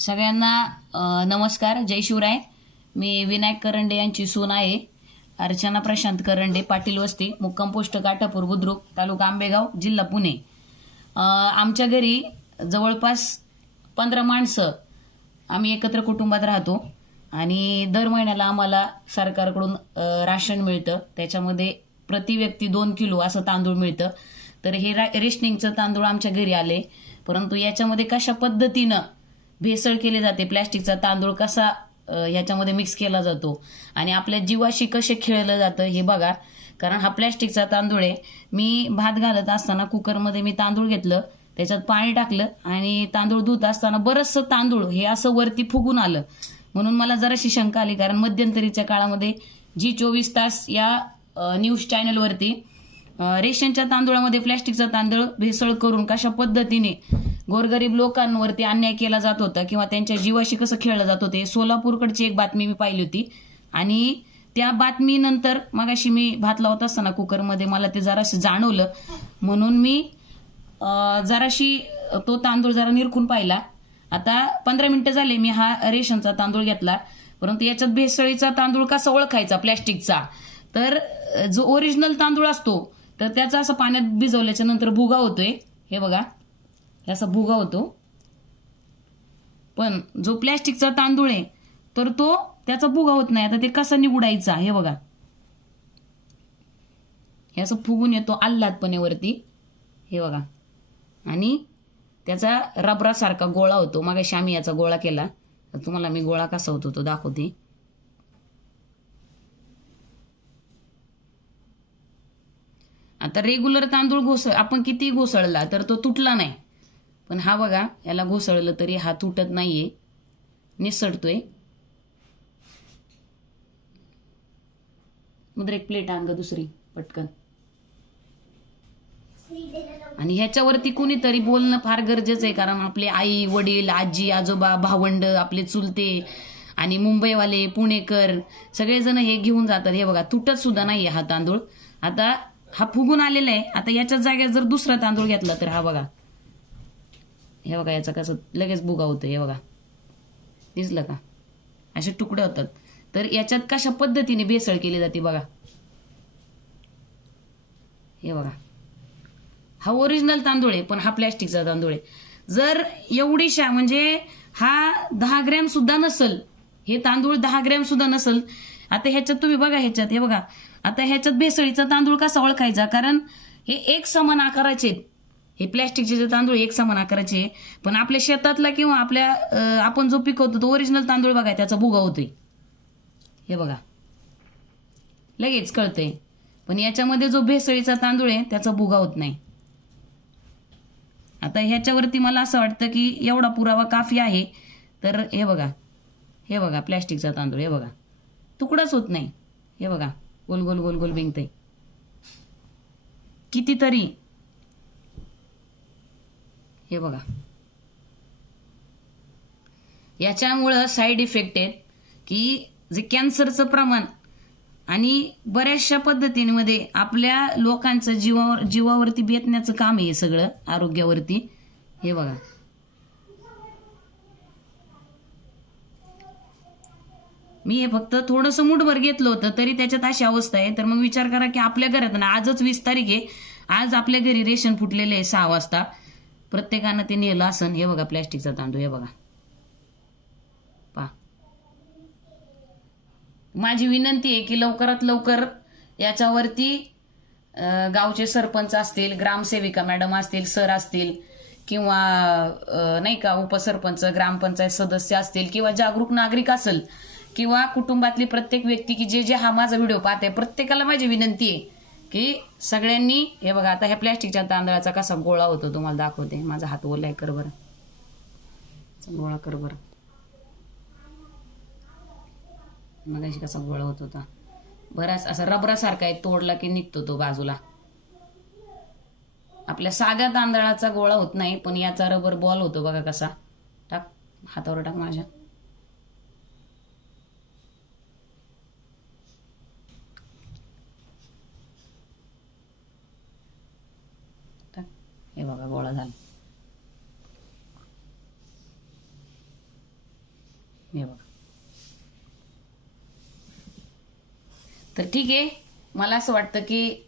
सगळ्यांना नमस्कार. जय शिवराय. मी विनायक करंडे यांची सून आहे. अर्चना प्रशांत करंडे पाटील वस्ती मुक्काम पोस्ट काठापूर बुद्रुक तालुका आंबेगाव जिल्हा पुणे. आमच्या घरी जवळपास पंधरा माणसं आम्ही एकत्र कुटुंबात राहतो. आणि दर महिन्याला आम्हाला सरकारकडून राशन मिळतं. त्याच्यामध्ये प्रति व्यक्ती दोन किलो असं तांदूळ मिळतं. तर हे रा रेशनिंगचं तांदूळ आमच्या घरी आले. परंतु याच्यामध्ये कशा पद्धतीनं भेसळ केली जाते. प्लॅस्टिकचा तांदूळ कसा ह्याच्यामध्ये मिक्स केला जातो आणि आपल्या जीवाशी कसे खेळलं जातं हे बघा. कारण हा प्लॅस्टिकचा तांदूळ आहे. मी भात घालत असताना कुकरमध्ये मी तांदूळ घेतलं त्याच्यात पाणी टाकलं आणि तांदूळ धुत असताना बरंचसं तांदूळ हे असं वरती फुगून आलं. म्हणून मला जराशी शंका आली कारण मध्यंतरीच्या काळामध्ये जी चोवीस तास या न्यूज चॅनलवरती रेशनच्या तांदूळामध्ये प्लॅस्टिकचा तांदूळ भेसळ करून कशा पद्धतीने गोरगरीब लोकांवरती अन्याय केला जात होता किंवा त्यांच्या जीवाशी कसं खेळलं जात होते सोलापूरकडची एक बातमी मी पाहिली होती. आणि त्या बातमीनंतर मगाशी मी भात लावत असताना कुकरमध्ये मला ते जराशी जाणवलं. म्हणून मी जराशी तो तांदूळ जरा निरखून पाहिला. आता पंधरा मिनिटं झाले मी हा रेशनचा तांदूळ घेतला. परंतु याच्यात भेसळीचा तांदूळ कसा ओळखायचा प्लॅस्टिकचा? तर जो ओरिजिनल तांदूळ असतो तर त्याचा असं पाण्यात भिजवल्याच्या नंतर भुगा होतोय. हे बघा. असा भुगा होतो. पण जो प्लॅस्टिकचा तांदूळ आहे तर तो त्याचा भुगा होत नाही. आता ते कसा निवडायचा हे बघा. हे असं फुगून येतो आल्हादपणेवरती हे बघा. आणि त्याचा रबरासारखा गोळा होतो. मग आम्ही याचा गोळा केला. तर तुम्हाला मी गोळा कसा होतो तो दाखवते. आता रेग्युलर तांदूळ घोसळ आपण किती घोसळला तर तो तुटला नाही. पण हा बघा याला घोसळलं तरी हा तुटत नाहीये. निसडतोय मुद्र एक प्लेट आण दुसरी पटकन. आणि ह्याच्यावरती कुणीतरी बोलणं फार गरजेचं आहे कारण आपले आई वडील आजी आजोबा भावंड आपले चुलते आणि मुंबईवाले पुणेकर सगळेजण हे घेऊन जातात. हे बघा तुटत सुद्धा नाही हा तांदूळ. आता हा फुगून आलेला आहे. आता याच्याच जागेत जर दुसरा तांदूळ घेतला तर हा बघा. हे बघा याचा कसं लगेच बुगा होतं हे बघा. दिसलं का? असे तुकडे होतात. तर याच्यात कशा पद्धतीने भेसळ केली जाते बघा? हे बघा. हा ओरिजिनल तांदूळ आहे पण हा प्लॅस्टिकचा तांदूळ आहे. जर एवढीशा म्हणजे हा दहा ग्रॅम सुद्धा नसल हे तांदूळ दहा ग्रॅम सुद्धा नसल आता ह्याच्यात तुम्ही बघा ह्याच्यात हे बघा. आता ह्याच्यात भेसळीचा तांदूळ कसा ओळखायचा? कारण हे एक समान आकाराचे आहेत. हे प्लॅस्टिकचे जे तांदूळ एक समान आकाराचे पण आपल्या शेतातला किंवा आपल्या आपण जो पिकवतो तो ओरिजिनल तांदूळ बघा त्याचा भुगा होतोय. हे बघा. लगेच कळतंय. पण याच्यामध्ये जो भेसळीचा तांदूळ आहे त्याचा भुगा होत नाही. आता ह्याच्यावरती मला असं वाटतं की एवढा पुरावा काफी आहे. तर हे बघा. हे बघा प्लॅस्टिकचा तांदूळ हे बघा. तुकडाच होत नाही. हे बघा. गोल गोल गोल गोल बिंगतय. कितीतरी हे बघा. याच्यामुळं साईड इफेक्ट आहेत की जे कॅन्सरचं प्रमाण आणि बऱ्याचशा पद्धतींमध्ये आपल्या लोकांचं जीवावर जीवावरती बेतण्याचं काम आहे सगळं आरोग्यावरती. हे बघा. मी हे फक्त थोडंसं मुठभर घेतलं होतं तरी त्याच्यात अशी अवस्था आहे. तर मग विचार करा की आपल्या घरात ना आजच वीस तारीख आहे. आज आपल्या घरी रेशन फुटलेले आहे सहा वाजता. प्रत्येकानं ते नेलं असन. हे बघा प्लॅस्टिकचा तांदूळ हे बघा. पा माझी विनंती आहे की लवकरात लवकर याच्यावरती गावचे सरपंच असतील ग्रामसेविका मॅडम असतील सर असतील किंवा नाही का उपसरपंच ग्रामपंचायत सदस्य असतील किंवा जागरूक नागरिक असेल किंवा कुटुंबातली प्रत्येक व्यक्ती की जे जे हा माझा व्हिडिओ पाहते प्रत्येकाला माझी विनंती आहे की सगळ्यांनी हे बघा आता ह्या प्लॅस्टिकच्या तांदळाचा कसा गोळा होतो तुम्हाला दाखवते. माझा हात ओलाय कर बरं. गोळा कर बरं. मगाशी कसा गोळा होत होता. बराच असा रबरासारखा आहे तोडला की निघतो तो बाजूला. आपल्या साध्या तांदळाचा गोळा होत नाही पण याचा रबर बॉल होतो बघा कसा. टाक हातावर टाक माझ्या टाक हे बघा गोळा झाला हे बघा तर ठीक आहे. मला असं वाटतं की